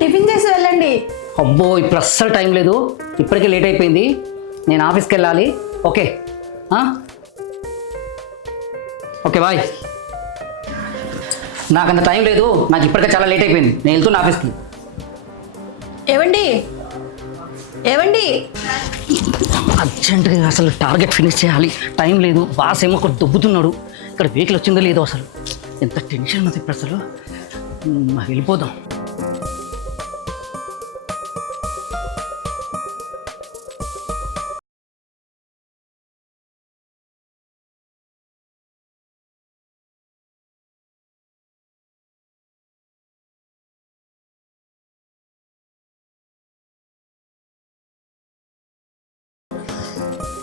Tiffin చేసి వెళ్ళండి. అబ్బో ఇప్పుడు అస్సలు టైం లేదు, ఇప్పటికే లేట్ అయిపోయింది, నేను ఆఫీస్కి వెళ్ళాలి. Okay okay bye. నాకంత టైం లేదు, నాకు ఇప్పటికే చాలా లేట్ అయిపోయింది, నేను వెళ్తున్నా ఆఫీస్కి. ఏవండి ఏవండి అర్జెంటుగా అసలు టార్గెట్ ఫినిష్ చేయాలి, టైం లేదు. బాస్ ఏమో ఒకటి దొబ్బుతున్నాడు, ఇక్కడ వెహికల్ వచ్చిందో లేదో, అసలు ఎంత టెన్షన్ ఉంది ఇప్పుడు. అసలు వెళ్ళిపోదాం.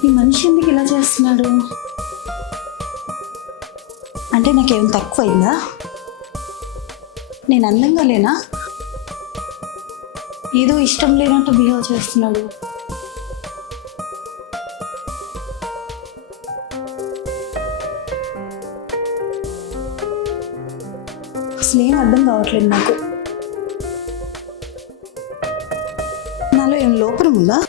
ఈ మనిషి ఎందుకు ఇలా చేస్తున్నాడు? అంటే నాకేం తక్కువైందా? నేను అందంగా లేనా? ఏదో ఇష్టం లేనట్టు బిహేవ్ చేస్తున్నాడు. అసలేం అర్థం కావట్లేదు నాకు. నాలో ఏం లోపం ఉందా?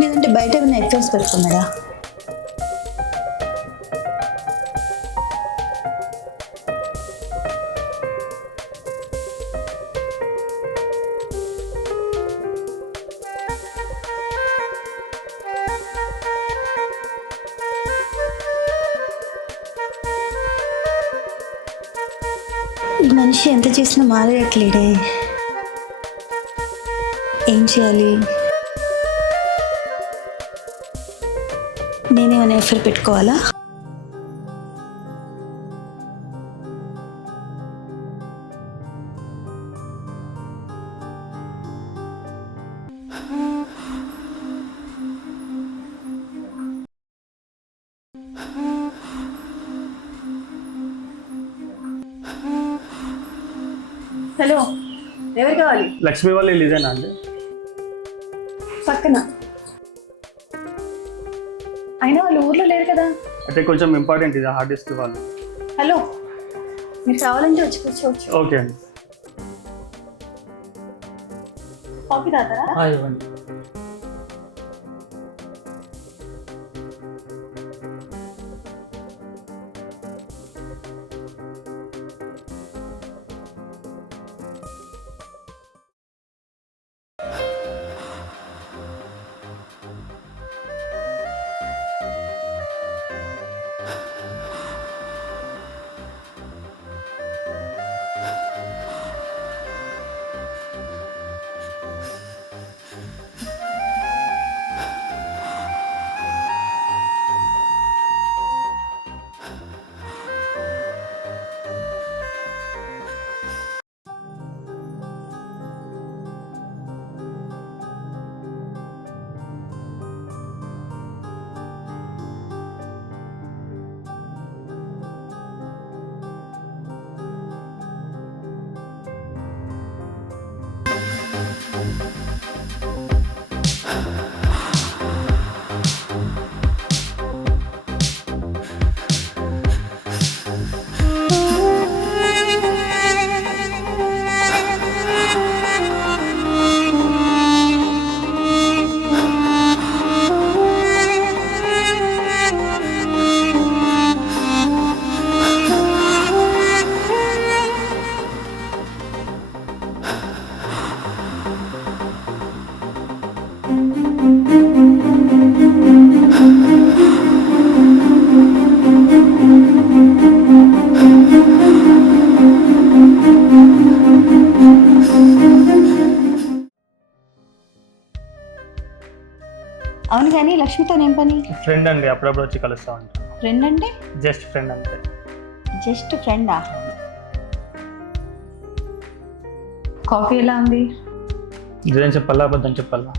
లేదంటే బయట ఏమైనా ఎఫ్ఐఆర్స్ పెట్టుకున్నాడా? ఈ మనిషి ఎంత చేసినా మారేయట్లేడే, ఏం చేయాలి? నేనేమైనా ఎఫ్ఐఆర్ పెట్టుకోవాలా? హలో, ఎవరు కావాలి? లక్ష్మి వాళ్ళు ఇదేనా అండి? పక్కన. అయినా వాళ్ళు ఊర్లో లేరు కదా. అయితే కొంచెం ఇంపార్టెంట్, ఇది హార్డ్ డిస్క్ వాళ్ళు. హలో, మీరు కావాలంటే వచ్చి కూర్చోవచ్చు. ఓకే అండి. కాఫీ తాతారా? ఇవ్వండి. అవును కానీ లక్ష్మితో ఏం పని? ఫ్రెండ్ అండి, అప్పుడప్పుడు వచ్చి కలుస్తూ ఉంటాను. ఫ్రెండ్ అంటే జస్ట్ ఫ్రెండ్ అంతే. జస్ట్ ఫ్రెండా? కాఫీ ఎలా ఉంది? నిజం చెప్పాలా అబద్ధం చెప్పాలా?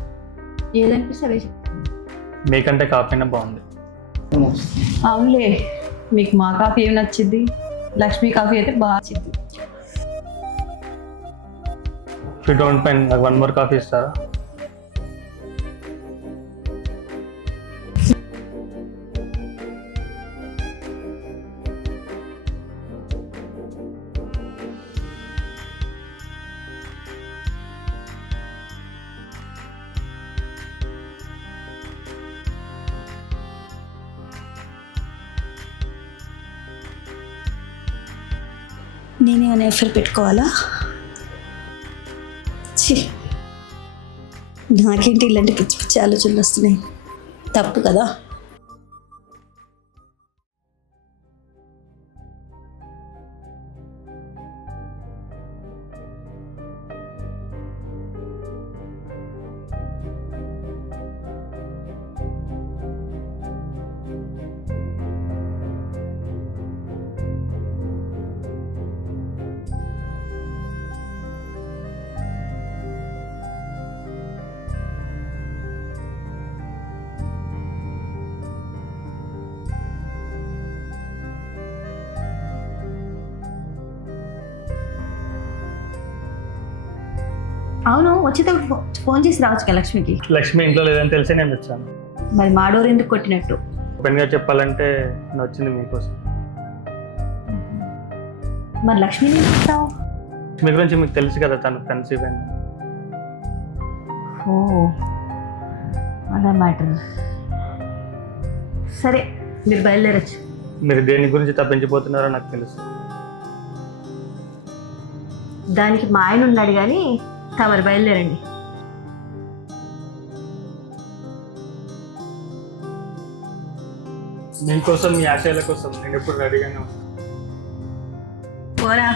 ఏదనిపిస్తే అదే చెప్పు. మీకంటే కాఫీనే బాగుంది. అవునులే, మీకు మా కాఫీ ఏం నచ్చింది? లక్ష్మి కాఫీ అయితే బాగా నచ్చింది. ఇఫ్ యూ డోంట్ మైండ్ నాకు 1 more కాఫీ ఇస్తారా? నేనేమైనా ఎఫ్ఐఆర్ పెట్టుకోవాలా? ఛీ, నాకేంటి ఇలాంటి పిచ్చి పిచ్చి ఆలోచనలు వస్తున్నాయి. తప్పు కదా. అవును, వచ్చేటప్పుడు ఫోన్ చేసి రావచ్చు కదా లక్ష్మికి. లక్ష్మి ఇంట్లో లేదని తెలిసి నేను వచ్చాను. మరి మా డోర్ ఎందుకు కొట్టినట్టు? ఓపెన్గా చెప్పాలంటే నేను వచ్చింది మీకోసం. మరి లక్ష్మిని ఏం చెప్తావు? మీ గురించి మీకు తెలుసు కదా, తను కన్సీవ్ అయింది. ఓ, అలా మ్యాటర్. సరే, మీరు బయలుదేరచ్చు. మీరు దేని గురించి తప్పించిపోతున్నారో నాకు తెలుసు. దానికి మా ఆయన ఉన్నాడు కానీ తమరు బయలుదేరండి. మీకోసం, మీ ఆశయాల కోసం నేను ఎప్పుడు రెడీగానే ఉన్నాను. పోరా.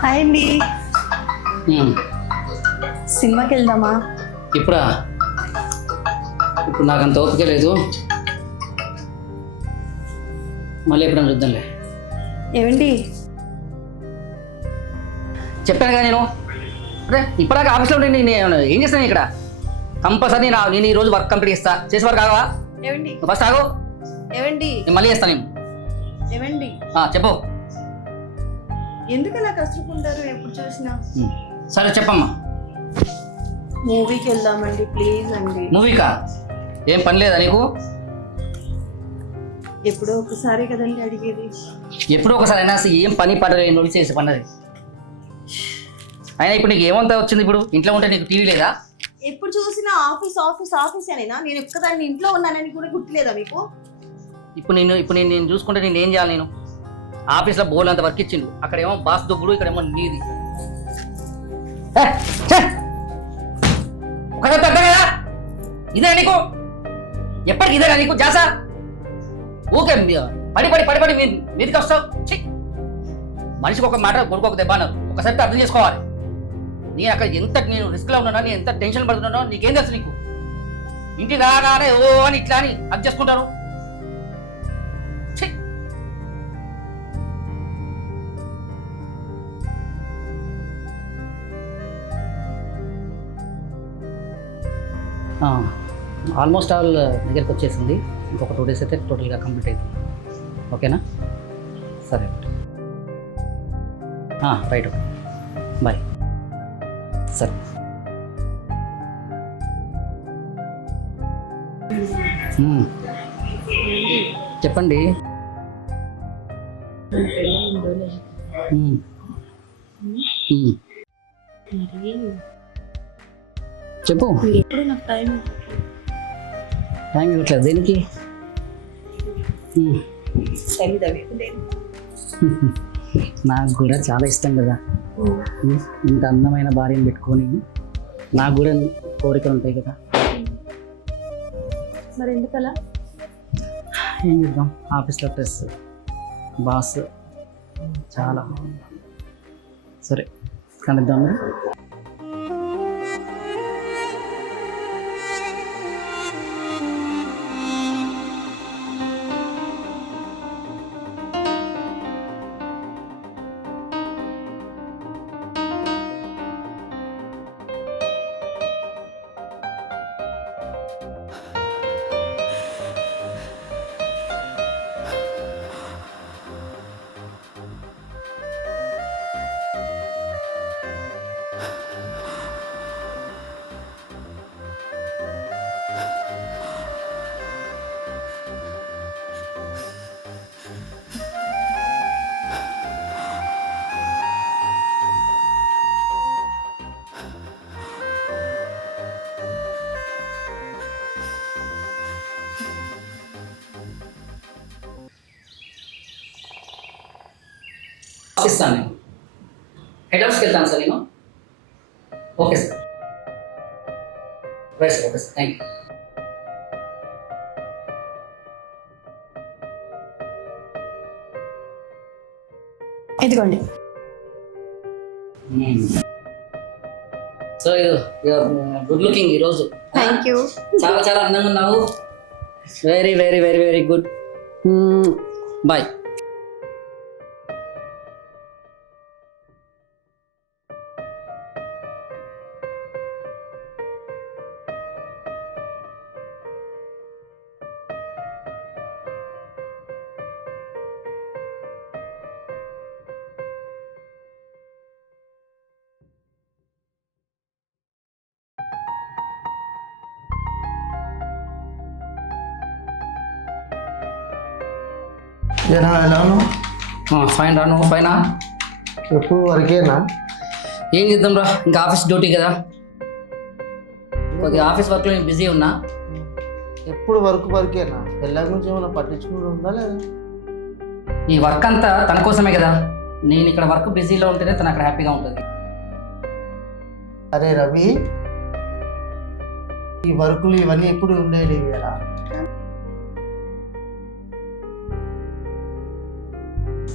హాయ్ అండి, సినిమాకి వెళ్దామా? ఇప్పుడా? ఇప్పుడు నాకు అంత ఓపిక లేదు, మళ్ళీ ఎప్పుడైనా చూద్దాంలే. ఏమండి, చెప్పాను కదా నేను. అరే ఇప్పటిదాకా ఆఫీస్లో ఉండి నేను ఏం చేస్తాను ఇక్కడ? కంపల్సరీ నేను ఈరోజు వర్క్ కంప్లీట్ చేస్తా. చేసే వర్క్ ఆగవా? ఏమండి, ఫస్ట్ ఆగు, ఏమండి, నేను మళ్ళీ చేస్తాను నేను. ఏమండి, చెప్పు. ఎందుకు అలా కసురుకుంటారు ఎప్పుడు చూసినా? సరే చెప్పమ్మా. మూవీకి వెళ్దామండి ప్లీజ్ అండి. మూవీకా? ఏం పని లేదా నీకు? ఎప్పుడో ఒకసారి కదండి అడిగేది. ఎప్పుడో ఒకసారి అయినా అసలు ఏం పని పడలేదు, నువ్వు చేసే పన్నది. అయినా ఇప్పుడు నీకు ఏమంతా వచ్చింది? ఇప్పుడు ఇంట్లో ఉంటే నీకు టీవీ లేదా? ఎప్పుడు చూసినా ఆఫీస్ ఆఫీస్ ఆఫీస్ అనేనా? నేను ఒక్కదాన్ని ఇంట్లో ఉన్నానని కూడా గుర్తులేదా మీకు? ఇప్పుడు నేను చూసుకుంటే నేను ఏం చేయాలి? నేను ఆఫీస్లో బోల్ అంత వర్క్ ఇచ్చిండు, అక్కడేమో బాస్ దొగ్గుడు, ఇక్కడేమో నీది. ఒకసారి అర్థం కదా? ఇదే నీకు ఎప్పటికి ఇదేనా నీకు జాసా? ఓకే, పడి పడి పడి పడి మీదికి వస్తావు. మనిషికి ఒక మాట కొడుకు ఒక దెబ్బ అన్నారు, ఒకసారి అర్థం చేసుకోవాలి. నేను అక్కడ నేను రిస్క్లో ఉన్నానో, నేను ఎంత టెన్షన్ పడుతున్నానో నీకేం తెలుసు? నీకు ఇంటికి రాగానే ఓ అని ఇట్లా అని అది చేసుకుంటారు. ఆల్మోస్ట్ ఆల్ దగ్గరికి వచ్చేసింది. ఇంకొక 2 days అయితే టోటల్గా కంప్లీట్ అవుతుంది. ఓకేనా? సరే, రైట్, ఓకే, బాయ్. సరే. చెప్పండి. ఉమ్. చెప్పు ఎప్పుడు నాకు టైం టైం ఇవ్వట్లేదు దేనికి? ఉమ్. టైం లేదు. నాకు కూడా చాలా ఇష్టం కదా ఇంత అందమైన భార్యను పెట్టుకొని. నాకు కూడా కోరికలు ఉంటాయి కదా. మరి ఎందుకలా? ఏం చేద్దాం, ఆఫీస్లో స్ట్రెస్, బాస్ చాలా. సరే కనిద్దాం మరి. ఇస్తాను నేను హెడ్ ఆఫీస్కి వెళ్తాను సార్ నేను. Okay sir. Right sir. Okay sir, thank you. ఇదిగోండి. సో గుడ్ లుకింగ్ ఈరోజు. Thank you. చాలా చాలా అందంగా ఉన్నావు. Very very very very good. Bye. ఎలా ఉన్నావు? ఫైన్ రా, నువ్వు ఫైనా? ఎప్పుడు వరకేనా? ఏం చేద్దాం రా, ఇంకా ఆఫీస్ డ్యూటీ కదా, కొద్దిగా ఆఫీస్ వర్క్లో నేను బిజీ ఉన్నా. ఎప్పుడు వరకేనా? పిల్లల గురించి ఏమైనా పట్టించుకుంటూ ఉందా లేదా? ఈ వర్క్ అంతా తన కోసమే కదా. నేను ఇక్కడ వర్క్ బిజీలో ఉంటేనే తను అక్కడ హ్యాపీగా ఉంటుంది. అరే రవి, ఈ వర్కులు ఇవన్నీ ఎప్పుడు ఉండేవి కదా.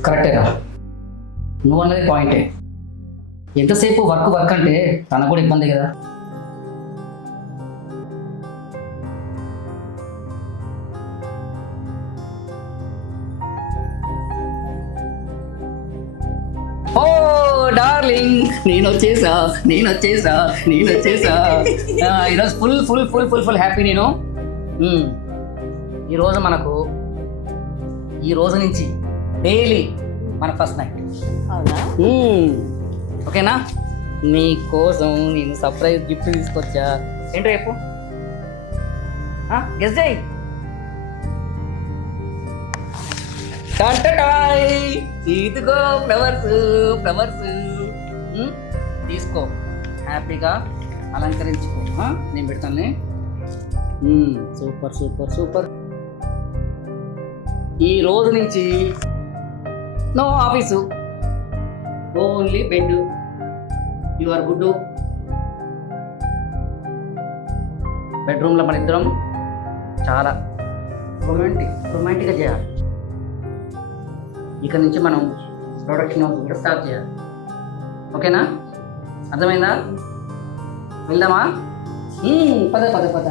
కరెక్టేగా, నువ్వు అన్నది పాయింటే. ఎంతసేపు వర్క్ అంటే తనకు కూడా ఇబ్బంది కదా. ఓ డార్లింగ్, నేను వచ్చేసా. ఈరోజు full full full full full happy నేను. ఈరోజు మనకు ఈ రోజు నుంచి డైలీ మన ఫస్ట్ నైట్. అవునా? ఓకేనా? నీ కోసం నేను సర్ప్రైజ్ గిఫ్ట్ తీసుకొచ్చా. ఏంటో చెప్పు, గెస్ చేయి. ఇదిగో ఫ్లవర్స్ తీసుకో, హ్యాపీగా అలంకరించుకో. నేను పెడతాను. Super super super. ఈ రోజు నుంచి no office, only bed. You are good. బెడ్రూమ్లో మన ఇద్దరం చాలా రొమాంటిక్గా చేయాలి. ఇక నుంచి మనం ప్రొడక్షన్ హౌస్ కూడా స్టార్ట్ చేయాలి. ఓకేనా? అర్థమైందా? వెళ్దామా? పద పద పద.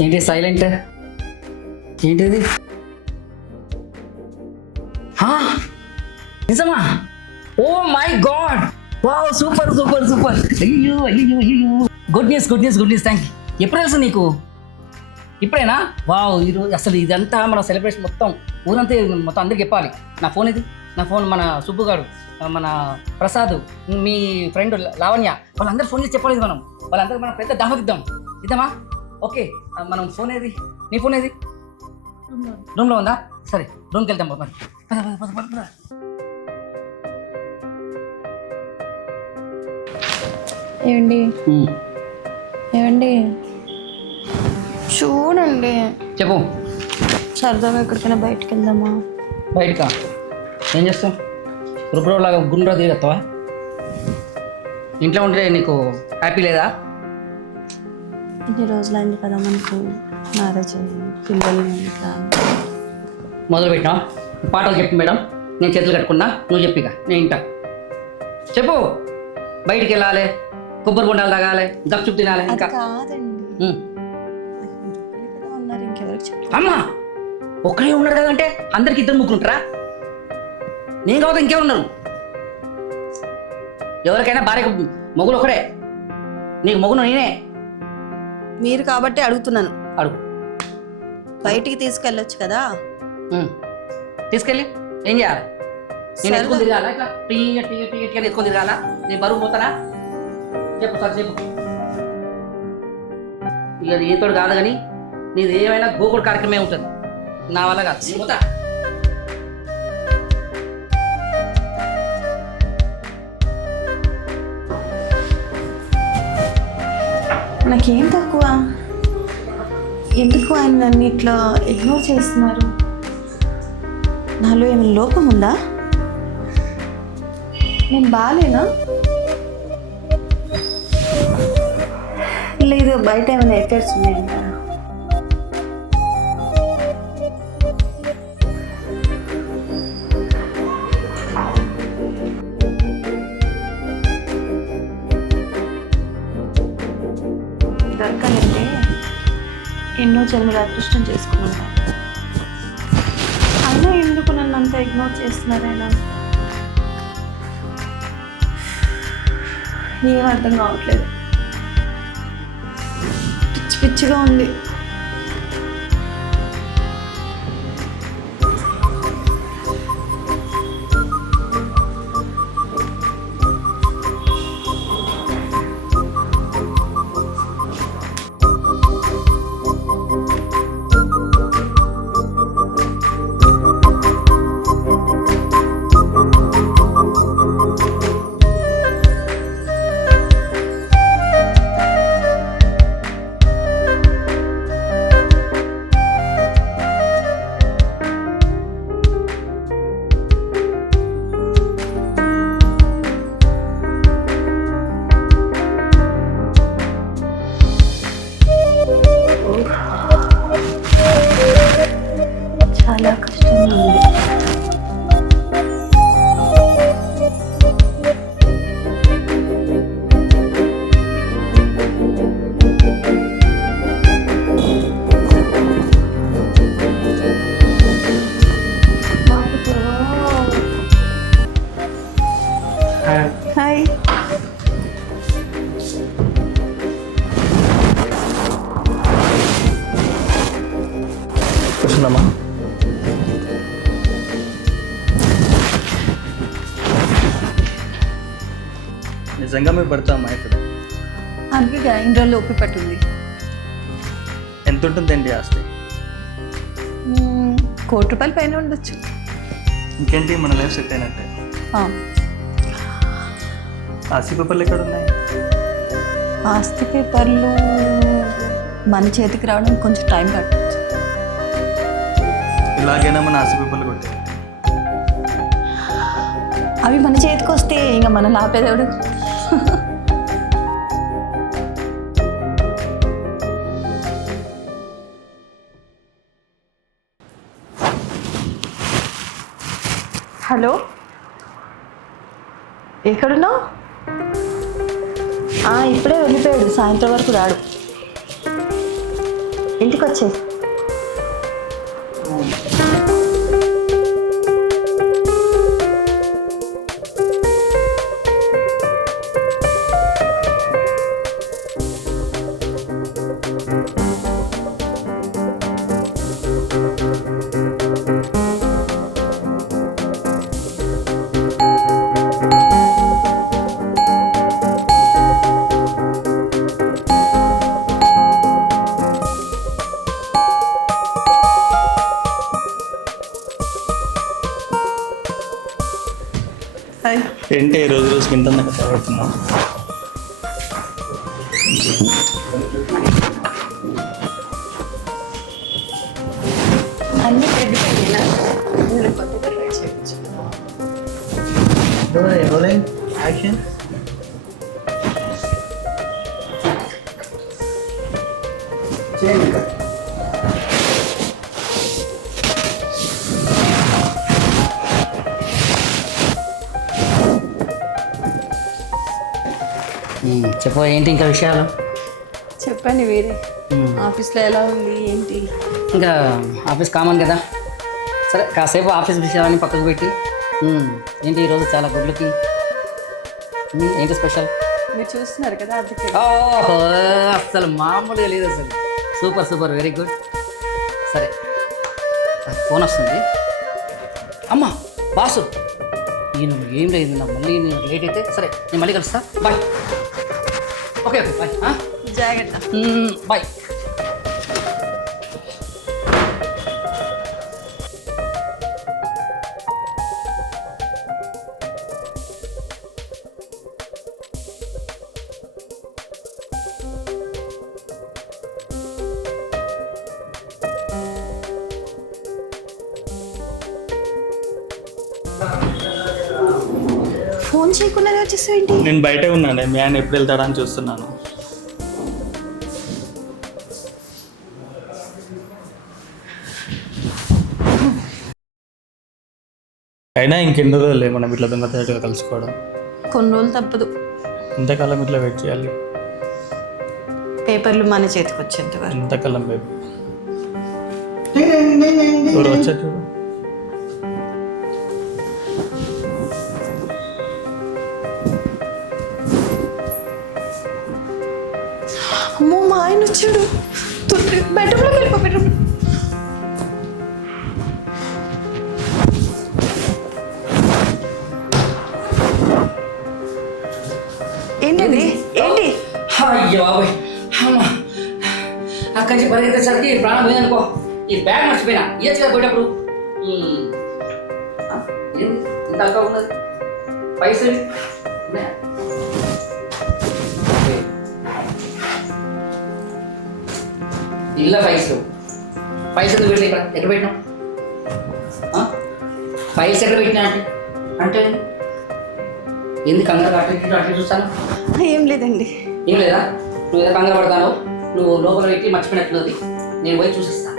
ఏంటి సైలెంట్? ఏంటిది? హా? నిజమా? Oh my god, wow, super super super. అయ్యో అయ్యో అయ్యో, good news good news good news. Thank you. ఎప్పుడు తెలుసు నీకు? ఇప్పుడేనా? వావ్, ఈరోజు అసలు ఇదంతా మన సెలబ్రేషన్ మొత్తం ఊరంతా మొత్తం అందరికి చెప్పాలి. నా ఫోన్ ఇది, నా ఫోన్ మన సుబ్బు గారు, మన ప్రసాద్, మీ ఫ్రెండ్ లావణ్య, వాళ్ళందరూ ఫోన్ చేసి చెప్పాలి మనం. వాళ్ళందరికీ మనం పెద్ద దాహదిద్దాం. ఇద్దామా? ఓకే, మనం ఫోన్ ఏది? నీ ఫోన్ ఏది? రూమ్లో ఉందా? సరే, రూమ్కి వెళ్తాం. మరి పద పద పద పద పద. ఏమండి ఏమండి చూడండి, చెప్పు. సరదాగా ఎక్కడికైనా బయటకు వెళ్దామా? బయటకా? ఏం చేస్తాం? రుబ్రోలాగా గుండ్రా తిరుగుతావా? ఇంట్లో ఉంటే నీకు హ్యాపీ లేదా? ఇన్ని రోజులైంది కదా మనకు మ్యారేజ్ పిల్లలు ఇంకా. మొదలు పెట్టినా పాటలు చెప్పు మేడం, నేను చేతులు కట్టుకున్నా, నువ్వు చెప్పిక నేను ఇంటా. చెప్పు. బయటికి వెళ్ళాలి, కొబ్బరి బొండాలు తాగాలి, దక్షుపు తినాలి. ఇంకా కాదండి, ఉన్నారు ఇంకెవరికి చెప్పు. అమ్మా ఒక్కడే ఉన్నాడు కదంటే అందరికి ఇద్దరు ముగ్గురుంటారా? నేను కావద్దు ఇంకెవరు ఉన్నారు? ఎవరికైనా భార్యకు మొగుడు ఒకడే, నీకు మొగుడు నేనే. మీరు కాబట్టి అడుగుతున్నాను. అడుగు. బయటికి తీసుకెళ్ళొచ్చు కదా. తీసుకెళ్ళి ఏం చేయాలి? నేను ఎత్తుకొని తిరగాలా? ఇట్లా టీగా టీగా టీగా టీగా ఎత్తుకొని తిరగాలా? నేను బరువు పోతానా? చెప్పు సార్, చెప్పు. ఇక నీతోడు కాదు కానీ నీది ఏమైనా గోకుడు కార్యక్రమే ఉంటుంది, నా వల్ల కాదు. నేను పోతా. నాకేం తక్కువ? ఎందుకు ఆయన నన్ను ఇట్లా ఇగ్నోర్ చేస్తున్నారు? నాలో ఏమైనా లోపం ఉందా? నేను బాగాలేనా? లేదు, బయట ఏమైనా ఎఫెక్ట్స్ ఉన్నాయంట. దొరకాలంటే ఎన్నో జన్మల అదృష్టం చేసుకున్నాను. అయినా ఎందుకు నన్ను అంతా ఇగ్నోర్ చేస్తున్నారైనా? ఏం అర్థం కావట్లేదు, పిచ్చి పిచ్చిగా ఉంది. చాలా కష్టంగా ఉంది. హాయ్. కూర్చుందమ్మా. నిజంగా మీరు పడతామా ఇక్కడ? అందుకే ఇన్ని రోజులు ఒప్పి పట్టింది. ఎంత ఉంటుందండి ఆస్తి? ₹1,00,00,000 పైన ఉండొచ్చు. ఇంకేంటి, మన లైఫ్ సెట్ అయినట్టే. ఆస్తి పేపర్లు ఎక్కడ ఉన్నాయి? ఆస్తి పేపర్లు మన చేతికి రావడానికి కొంచెం టైం పట్టచ్చు. ఇలాగైనా మన ఆస్తి పేపర్లు కొట్టాయి. అవి మన చేతికి వస్తే ఇంకా మన ఆపేదేవుడు. హలో, ఎక్కడున్నావు? ఇప్పుడే వెళ్ళిపోయాడు, సాయంత్రం వరకు రాడు. ఇంటికి వచ్చే. ఏంటి రోజు రోజుకి ఇంత కష్టపడుతున్నావు? అన్ని రెడీ అయినా కొత్తగా ట్రై చేయొచ్చు. Rolling action. చేయండి. చెప్పు, ఏంటి ఇంకా విషయాలు? చెప్పండి వేరే ఆఫీస్లో ఎలా ఉంది ఏంటి? ఇంకా ఆఫీస్ కామన్ కదా. సరే, కాసేపు ఆఫీస్ విషయాన్ని పక్కకు పెట్టి ఏంటి ఈరోజు చాలా గుడ్లకి ఏంటి స్పెషల్? మీరు చూస్తున్నారు కదా అందుకే. ఓహో, అసలు మామూలుగా లేదు అసలు. Super super, very good. సరే, ఫోన్ వస్తుంది. అమ్మా బాసు, ఈయన ఏం లేదు నా, మళ్ళీ నేను లేట్ అయితే సరే నేను మళ్ళీ కలుస్తా. బాయ్. Okay okay, bye. జాగ్రత్త. బాయ్. ఫోన్ చేయకుండానే వచ్చేసావు ఏంటి? నేను బయటే ఉన్నాను, మీ ఆయన ఎప్పుడు వెళ్తాడా అని చూస్తున్నాను. అయినా ఇంకెన్ని రోజులే మనం ఇట్లా దొంగతేటగా కలుసుకోవడం. కొన్ని రోజులు తప్పదు. ఇంతకాలం ఇట్లా వెయిట్ చేయాలి? పేపర్లు మన చేతికి వచ్చేంత వరకు. ఇంతకాలం బేబీ. ఎవరు వచ్చా చూడు. అమ్మో, మా ఆయన వచ్చాడు. బెడ్రూమ్లోకి వెళ్ళిపో. బెడ్రూమ్. ఏంటండి? ఏంటి? అయ్యో బాబాయ్, అమ్మా, అక్కడి నుంచి పరిగెత్తేసరికి ప్రాణం లేదనుకో. ఈ బ్యాగ్ మర్చిపోయినా ఇయ్యచ్చు కదా పోయేటప్పుడు. ఏంది ఇంత అల్కా ఉన్నది? పైసలు ఉన్నాయా? ఇల్ల పైసలు పైసలు పెట్టి ఇక్కడ ఎక్కడ పెట్టినావు? పైసలు ఎక్కడ పెట్టినా అంటే ఎందుకు కంగారు అటు అటు చూస్తాను? ఏం లేదండి. ఏం లేదా? నువ్వు ఏదో కంగారు పడతాను, నువ్వు లోపల పెట్టి మర్చిపోయినట్లుంది. నేను పోయి చూసిస్తాను.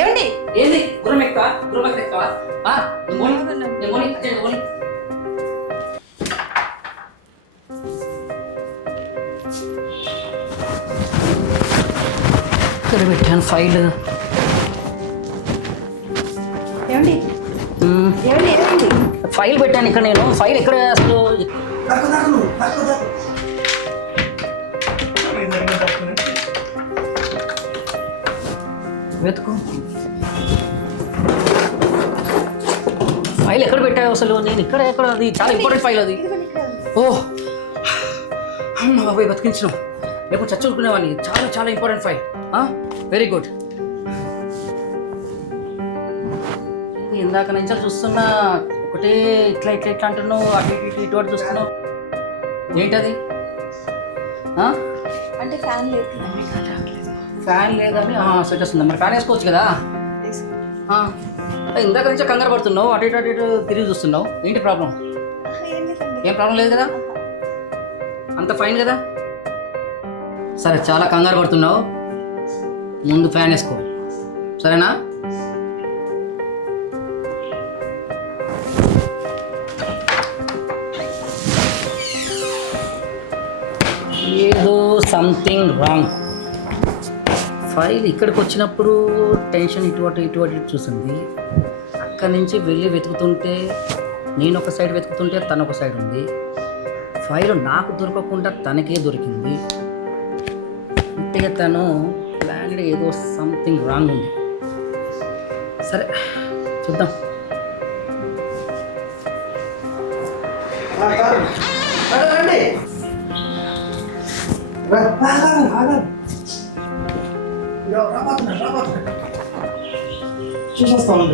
ఏమండి? ఏంది గుర్రం ఎక్కువ? గుర్రం ఎక్కువ? నేను ఇక్కడ పెట్టాను ఫైల్. ఏమండి? ఏమండి? ఏమండి? ఫైల్ పెట్టాను ఇక్కడ. నేను ఫైల్ ఎక్కడ అసలు? వెతుకు. ఫైల్ ఎక్కడ పెట్టావు అసలు? నేను ఇక్కడ ఎక్కడ? అది చాలా ఇంపార్టెంట్ ఫైల్ అది. ఓ అమ్మ బాబాయ్, బతికించడం. రేపు చచ్చుకునేవాడిని. చాలా చాలా ఇంపార్టెంట్ ఫైల్. Very good. ఇందాక నుంచి చూస్తున్నా, ఒకటే ఇట్లా ఇట్లా ఇట్లా అంటున్నావు, అటు ఇటు ఇటు అటు చూస్తున్నావు. ఏంటది? అంటే ఫ్యాన్ లేదు. ఫ్యాన్ లేదని స్వెట్ వస్తుంది. మరి ఫ్యాన్ వేసుకోవచ్చు కదా. ఇందాక నుంచే కంగారు పడుతున్నావు, అటు ఇటు అటు ఇటు తిరిగి చూస్తున్నావు. ఏంటి ప్రాబ్లం? ఏం ప్రాబ్లం లేదు కదా? అంత ఫైన్ కదా? సరే, చాలా కంగారు పడుతున్నావు, ముందు ఫ్యాన్ వేసుకో, సరేనా? ఏదో సంథింగ్ రాంగ్. ఫైల్ ఇక్కడికి వచ్చినప్పుడు టెన్షన్ ఇటు చూసింది. అక్కడి నుంచి వెళ్ళి వెతుకుతుంటే నేను ఒక సైడ్ వెతుకుతుంటే తను ఒక సైడ్ ఉంది. ఫైల్ నాకు దొరకకుండా తనకే దొరికింది. అంటే తను ప్లాన్డ్ ఏదో సంథింగ్ రాంగ్ ఉంది. సరే చూద్దాం. చూసేస్తాను.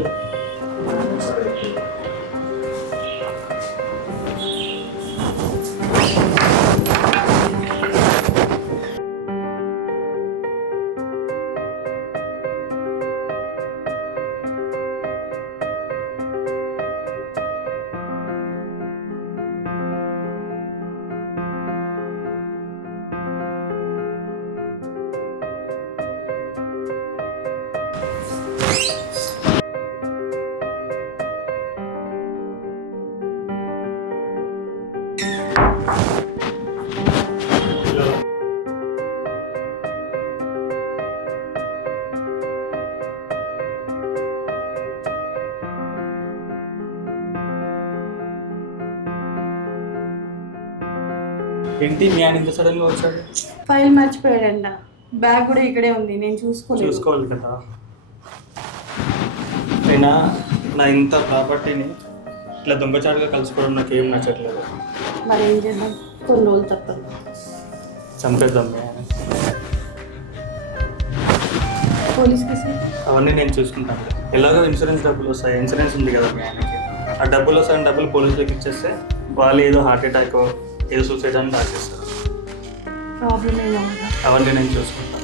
ఏంటి మీ ఆయన ఇంత సడన్గా వచ్చాడు? ఫైల్ మర్చిపోయాడంట. బ్యాగ్ కూడా ఇక్కడే ఉంది, నేను చూసుకోలేదు. చూసుకోవాలి కదా. అయినా నా ఇంత ప్రాపర్టీని ఇట్లా దొంగచాటుగా కలుసుకోవడం నాకు ఏం నచ్చట్లేదు. మరి ఏం చేద్దాం, కొన్ని రోజులు తప్పదు. చంపేద్దాం మీ ఆయన. పోలీస్ కేసు అవన్నీ నేను చూసుకుంటాను. ఎలాగో ఇన్సూరెన్స్ డబ్బులు వస్తాయి. ఇన్సూరెన్స్ ఉంది కదా మీ ఆయనకి. ఆ డబ్బులు వస్తాయని డబ్బులు పోలీసులకు ఇచ్చేస్తే వాళ్ళు ఏదో హార్ట్ అటాక్ ఏదో సూసైడ్ అని రాసేస్తారు. ప్రాబ్లం ఏమో కదా. అవన్నీ నేను చూసుకుంటాను.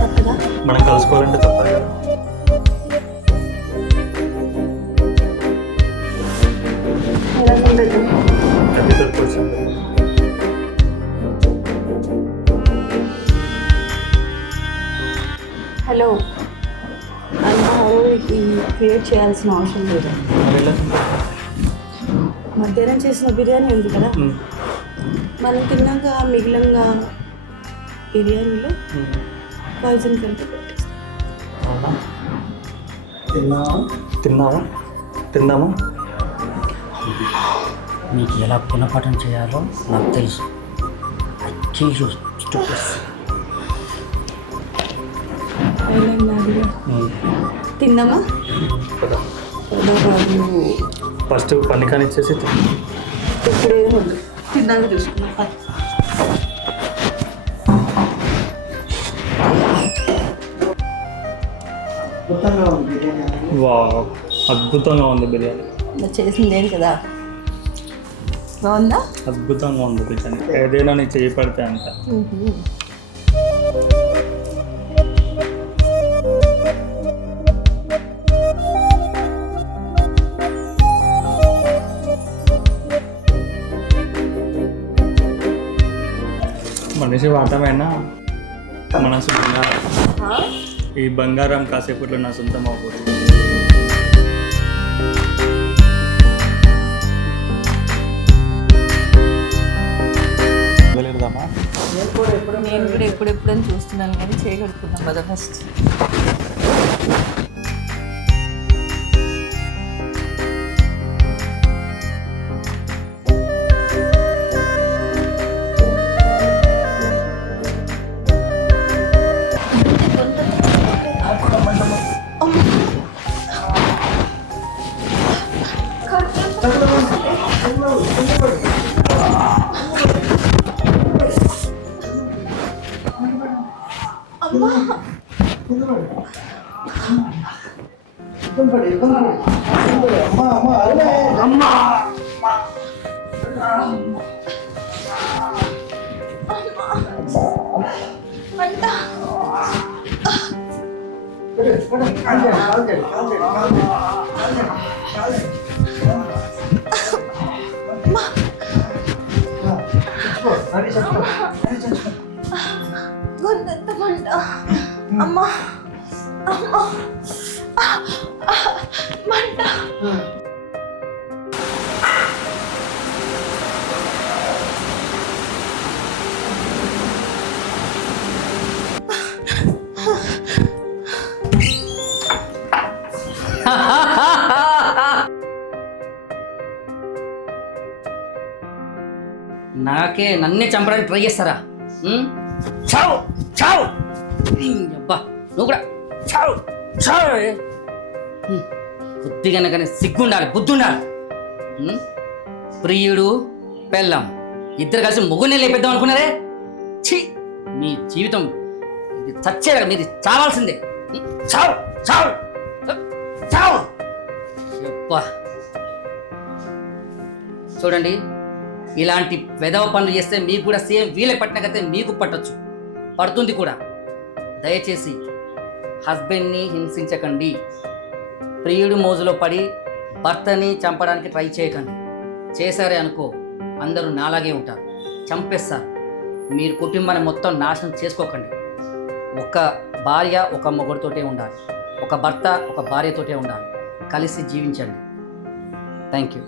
తప్పదా? మనం కలుసుకోవాలంటే తప్పదు కదా. ఎలా చంపేద్దాం? అది దొరకొచ్చింది. హలో అన్న, హరోకి క్రియేట్ చేయాల్సిన అవసరం లేదు. మరి ఎలా చంపేద్దాం? మధ్యాహ్నం చేసిన బిర్యానీ ఉంది కదా, మనం తిన్నాక మిగిలిన బిర్యానీలో పాయిజన్ కలిపి పెట్టేస్తాం. అవునా? తిన్నావా? తిందామా? మీకు ఎలా గుణపాఠం చేయాలో నాకు తెలుసు. తిందామా? కదా. బాబు ఫస్ట్ పని కానిచ్చేసి ఇప్పుడే ఉంది, తిన్నాక చూసుకున్నాం. వావ్, అద్భుతంగా ఉంది బిర్యానీ. చేసిందేం కదా, బాగుందా? అద్భుతంగా ఉంది బిర్యానీ. ఏదైనా నీ చేయి పడితే అంత. మనిషి వాటమైనా మనసు బంగారం. ఈ బంగారం కాసేపట్లో నా సొంతం అవ్వకూడదు. వెళ్దామా? నేను కూడా ఎప్పుడెప్పుడని చూస్తున్నాను కానీ చేయగలుగుతున్నాం కదా ఫస్ట్. Good. ఎంత మంట అమ్మా అమ్మా మంట నాకే నన్నే చంపడానికి ట్రై చేస్తారా? చావు చావు అబ్బా నువ్వు కూడా చావు చావు. కొద్దిగా కానీ సిగ్గుండాలి, బుద్ధి ఉండాలి. ప్రియుడు పెళ్ళాం ఇద్దరు కలిసి ముగ్గురిని లేపేద్దాం అనుకున్నారే? ఛీ, మీ జీవితం ఇది చచ్చేలా మీరు చావాల్సిందే. చావు చావు చావు. అబ్బా చూడండి, ఇలాంటి వెధవ పనులు చేస్తే మీకు కూడా సేమ్ వీళ్ళకి పట్టినకైతే మీకు పట్టొచ్చు, పడుతుంది కూడా. దయచేసి హస్బెండ్ని హింసించకండి. ప్రియుడు మోజులో పడి భర్తని చంపడానికి ట్రై చేయకండి. చేశారే అనుకో అందరూ నాలాగే ఉంటారు, చంపేస్తారు. మీరు కుటుంబాన్ని మొత్తం నాశనం చేసుకోకండి. ఒక భార్య ఒక మొగుడితోటే ఉండాలి, ఒక భర్త ఒక భార్యతోటే ఉండాలి. కలిసి జీవించండి. Thank you.